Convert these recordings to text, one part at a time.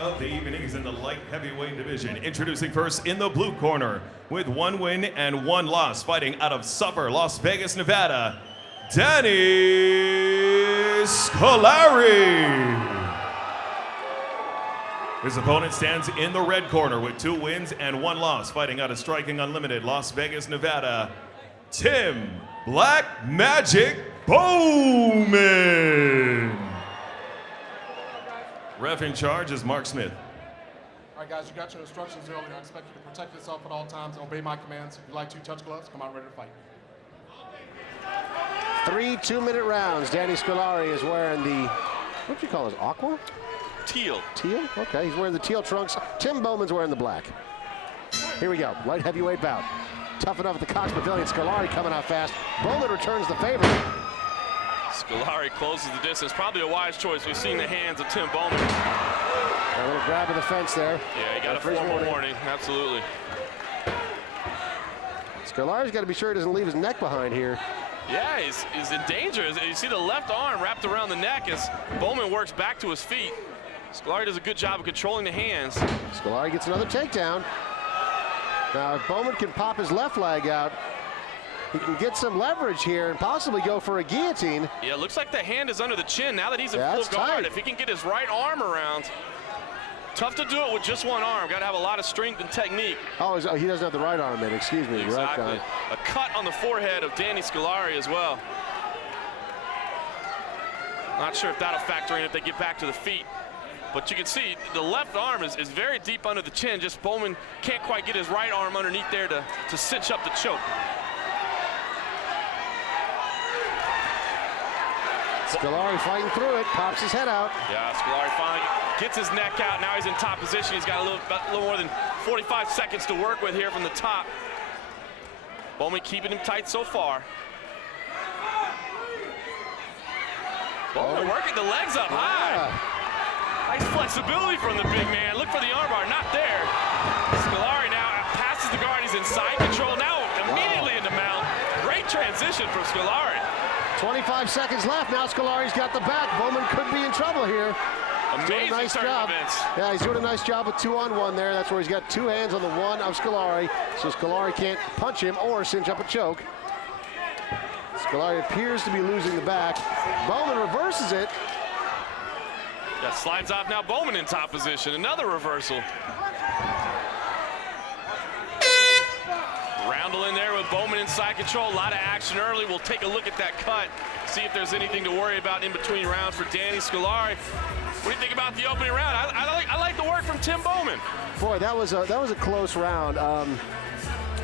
of the evening is in the light heavyweight division. Introducing first in the blue corner with 1 win and 1 loss, fighting out of Suffolk, Las Vegas, Nevada, Danny Scolari. His opponent stands in the red corner with 2 wins and 1 loss, fighting out of Striking Unlimited, Las Vegas, Nevada, Tim Black Magic Bowman. Ref in charge is Mark Smith. All right, guys, you got your instructions earlier. I expect you to protect yourself at all times and obey my commands. If you like to touch gloves, come out ready to fight. 3 2-minute rounds. Danny Scolari is wearing the, what do you call it, aqua? Teal. Teal? Okay, he's wearing the teal trunks. Tim Bowman's wearing the black. Here we go, light heavyweight bout. Tuff-N-Uff at the Cox Pavilion. Scolari coming out fast. Bowman returns the favor. Scolari closes the distance. Probably a wise choice. We've seen the hands of Tim Bowman. A little grab of the fence there. Yeah, he got a formal warning. Absolutely. Scolari's got to be sure he doesn't leave his neck behind here. Yeah, he's in danger. You see the left arm wrapped around the neck as Bowman works back to his feet. Scolari does a good job of controlling the hands. Scolari gets another takedown. Now, if Bowman can pop his left leg out, he can get some leverage here and possibly go for a guillotine. Yeah, it looks like the hand is under the chin now that he's in full guard. Tight. If he can get his right arm around, tough to do it with just one arm. Got to have a lot of strength and technique. Oh, he doesn't have the right arm in, excuse me. Exactly. Right, a cut on the forehead of Danny Scolari as well. Not sure if that'll factor in if they get back to the feet. But you can see the left arm is very deep under the chin. Just Bowman can't quite get his right arm underneath there to cinch up the choke. Scolari fighting through it, pops his head out. Yeah, Scolari finally gets his neck out. Now he's in top position. He's got a little more than 45 seconds to work with here from the top. Bowman keeping him tight so far. Bowman working the legs up high. Nice flexibility from the big man. Look for the armbar, not there. Scolari now passes the guard. He's in side control now, immediately into mount. Great transition from Scolari. 25 seconds left. Now Scolari's got the back. Bowman could be in trouble here. Amazing nice turn job. of events. Yeah, he's doing a nice job with 2-on-1 there. That's where he's got 2 hands on the one of Scolari, so Scolari can't punch him or cinch up a choke. Scolari appears to be losing the back. Bowman reverses it. Yeah, slides off now. Bowman in top position. Another reversal. Roundel in there with Bowman in side control. A lot of action early. We'll take a look at that cut, see if there's anything to worry about in between rounds for Danny Scolari. What do you think about the opening round? I like the work from Tim Bowman. Boy, that was a close round.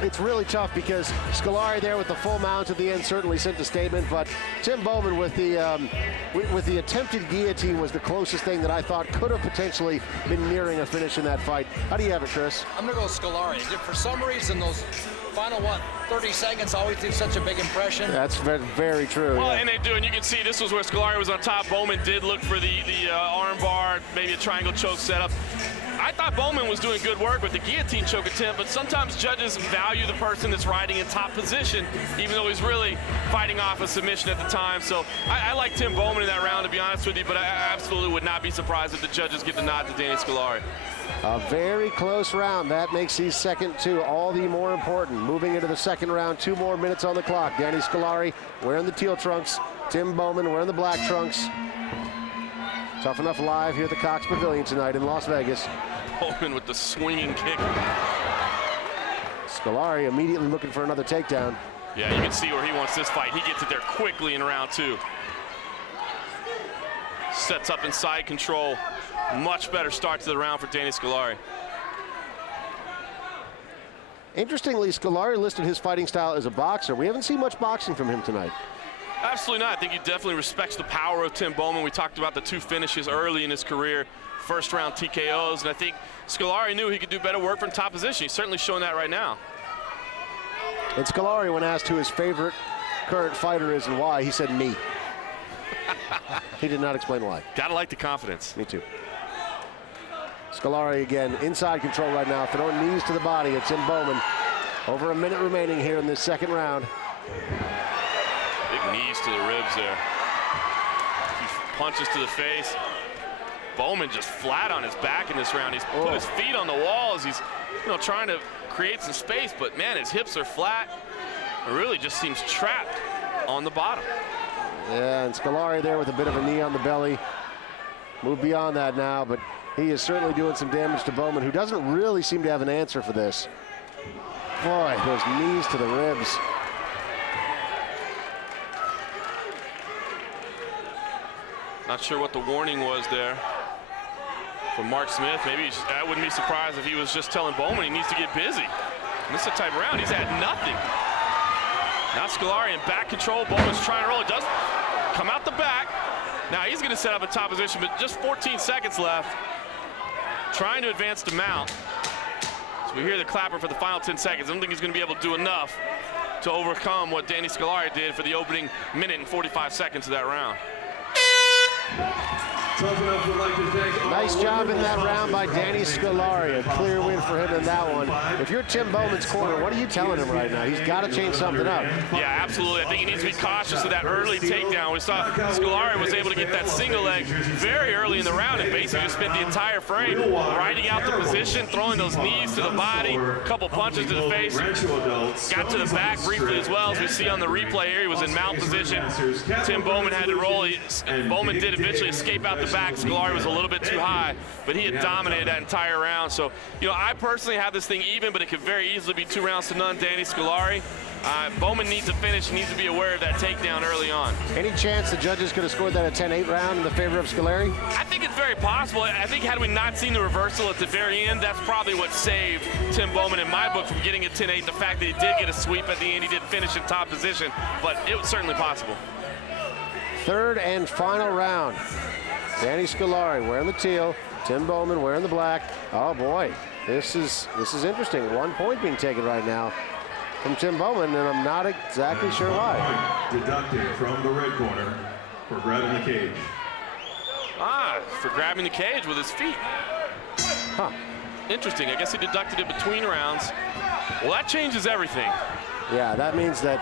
It's really tough because Scolari there with the full mount at the end certainly sent a statement, but Tim Bowman with the attempted guillotine was the closest thing that I thought could have potentially been nearing a finish in that fight. How do you have it, Chris? I'm gonna go with Scolari. For some reason, those final 30 seconds always do such a big impression. Yeah, that's very, very true. Well, yeah. and they do, and you can see this was where Scolari was on top. Bowman did look for the arm bar, maybe a triangle choke setup. I thought Bowman was doing good work with the guillotine choke attempt, but sometimes judges value the person that's riding in top position, even though he's really fighting off a submission at the time. So I like Tim Bowman in that round, to be honest with you, but I absolutely would not be surprised if the judges give the nod to Danny Scolari. A very close round. That makes these second 2 all the more important. Moving into the second round, 2 more minutes on the clock. Danny Scolari wearing the teal trunks. Tim Bowman wearing the black trunks. Tuff-N-Uff live here at the Cox Pavilion tonight in Las Vegas. Bowman with the swinging kick. Scolari immediately looking for another takedown. Yeah, you can see where he wants this fight. He gets it there quickly in round 2. Sets up in side control. Much better start to the round for Danny Scolari. Interestingly, Scolari listed his fighting style as a boxer. We haven't seen much boxing from him tonight. Absolutely not. I think he definitely respects the power of Tim Bowman. We talked about the 2 finishes early in his career, first round TKOs, and I think Scolari knew he could do better work from top position. He's certainly showing that right now. And Scolari, when asked who his favorite current fighter is and why, he said me. He did not explain why. Gotta like the confidence. Me too. Scolari again, inside control right now, throwing knees to the body. It's Tim Bowman. Over a minute remaining here in this second round. Big knees to the ribs there. A few punches to the face. Bowman just flat on his back in this round. He's put his feet on the wall as he's, trying to create some space, but man, his hips are flat. It really just seems trapped on the bottom. Yeah, and Scolari there with a bit of a knee on the belly. Move beyond that now, but he is certainly doing some damage to Bowman, who doesn't really seem to have an answer for this. Boy, those knees to the ribs. Not sure what the warning was there from Mark Smith. Maybe I wouldn't be surprised if he was just telling Bowman he needs to get busy. And this is the type of round he's had nothing. Now Scolari in back control. Bowman's trying to roll. It does come out the back. Now he's going to set up a top position, but just 14 seconds left. Trying to advance to mount. So we hear the clapper for the final 10 seconds. I don't think he's going to be able to do enough to overcome what Danny Scolari did for the opening minute and 45 seconds of that round. Tuff-N-Uff would like to thank Nice job in that round by Danny Scolari. A clear win for him in that one. If you're Tim Bowman's corner, what are you telling him right now? He's got to change something up. Yeah, absolutely. I think he needs to be cautious of that early takedown. We saw Scolari was able to get that single leg very early in the round and basically just spent the entire frame riding out the position, throwing those knees to the body, a couple punches to the face. Got to the back briefly as well, as we see on the replay here. He was in mount position. Tim Bowman had to roll. Bowman did eventually escape out the back. Scolari was a little bit too high, but he had dominated that entire round. So, I personally have this thing even, but it could very easily be 2 rounds to none. Danny Scolari. Bowman needs to finish. He needs to be aware of that takedown early on. Any chance the judges could have scored that a 10-8 round in the favor of Scolari? I think it's very possible. I think had we not seen the reversal at the very end, that's probably what saved Tim Bowman in my book from getting a 10-8. The fact that he did get a sweep at the end, he did finish in top position, but it was certainly possible. Third and final round. Danny Scolari wearing the teal, Tim Bowman wearing the black. Oh boy, this is interesting. 1 point being taken right now from Tim Bowman, and I'm not exactly sure why. Deducted from the red corner for grabbing the cage. For grabbing the cage with his feet. Huh. Interesting. I guess he deducted it between rounds. Well, that changes everything. Yeah, that means that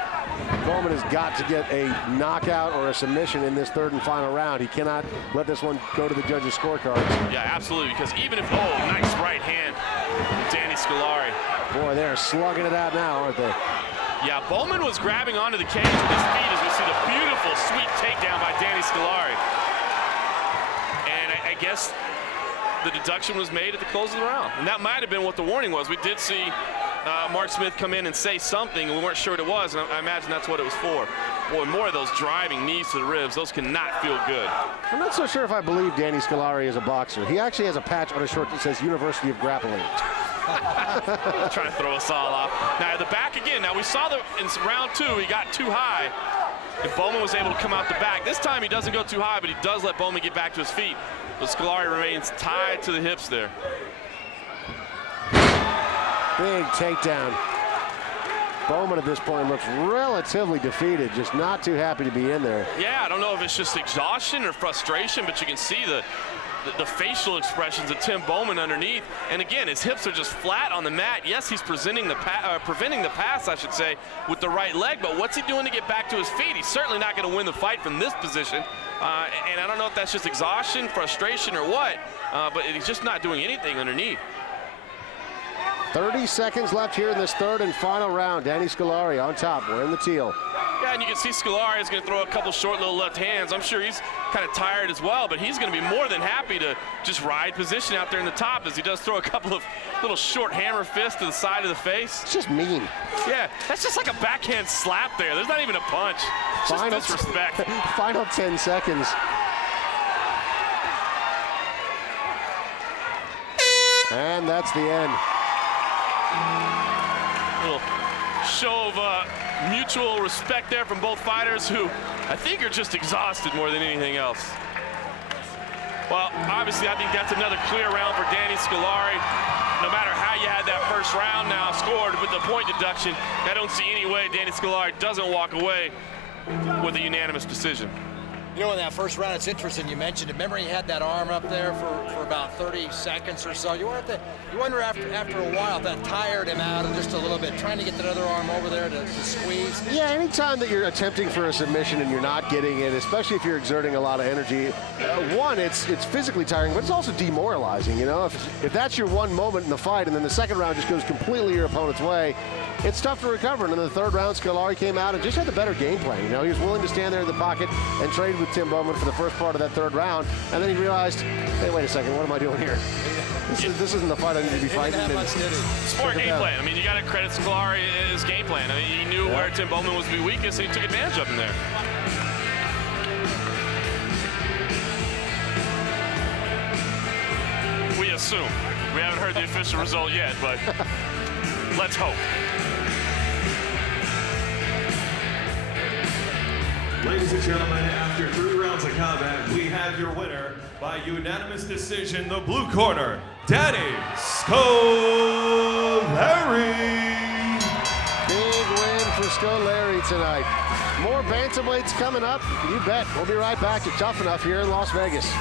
Bowman has got to get a knockout or a submission in this third and final round. He cannot let this one go to the judges' scorecards. Yeah, absolutely, because even if, nice right hand from Danny Scolari. Boy, they're slugging it out now, aren't they? Yeah, Bowman was grabbing onto the cage with his feet as we see the beautiful, sweet takedown by Danny Scolari. And I guess the deduction was made at the close of the round. And that might have been what the warning was. We did see Mark Smith come in and say something, and we weren't sure what it was, and I imagine that's what it was for. Boy, more of those driving knees to the ribs, those cannot feel good. I'm not so sure if I believe Danny Scolari is a boxer. He actually has a patch on his shirt that says University of Grappling. Trying to throw us all off. Now, the back again. Now, we saw in round 2, he got too high, and Bowman was able to come out the back. This time, he doesn't go too high, but he does let Bowman get back to his feet. But Scolari remains tied to the hips there. Big takedown. Bowman at this point looks relatively defeated, just not too happy to be in there. Yeah, I don't know if it's just exhaustion or frustration, but you can see the facial expressions of Tim Bowman underneath. And again, his hips are just flat on the mat. Yes, he's preventing the pass, I should say, with the right leg, but what's he doing to get back to his feet? He's certainly not going to win the fight from this position. And I don't know if that's just exhaustion, frustration, or what, but he's just not doing anything underneath. 30 seconds left here in this third and final round. Danny Scolari on top, wearing the teal. Yeah, and you can see Scolari is going to throw a couple short little left hands. I'm sure he's kind of tired as well, but he's going to be more than happy to just ride position out there in the top as he does throw a couple of little short hammer fists to the side of the face. It's just mean. Yeah, that's just like a backhand slap there. There's not even a punch. It's just disrespect. Final 10 seconds. And that's the end. Little show of mutual respect there from both fighters, who I think are just exhausted more than anything else. Well, obviously, I think that's another clear round for Danny Scolari. No matter how you had that first round now scored with the point deduction, I don't see any way Danny Scolari doesn't walk away with a unanimous decision. You know, in that first round, it's interesting you mentioned it. Remember he had that arm up there for about 30 seconds or so. You wonder after a while if that tired him out just a little bit, trying to get that other arm over there to squeeze. Yeah, anytime that you're attempting for a submission and you're not getting it, especially if you're exerting a lot of energy, one, it's physically tiring, but it's also demoralizing. You know, if that's your one moment in the fight and then the second round just goes completely your opponent's way, it's tough to recover. And in the third round, Scolari came out and just had the better game plan. You know, he was willing to stand there in the pocket and trade with Tim Bowman for the first part of that third round, and then he realized, hey, wait a second, what am I doing here? This isn't the fight I need to be fighting. Smart game plan. I mean, you got to credit Scolari his game plan. I mean, he knew where Tim Bowman was the weakest, and he took advantage of him there. We assume. We haven't heard the official result yet, but let's hope. Ladies and gentlemen, after 3 rounds of combat, we have your winner by unanimous decision, the blue corner, Danny Scolari. Big win for Scolari tonight. More bantamweights coming up. You bet. We'll be right back to Tuff-N-Uff here in Las Vegas.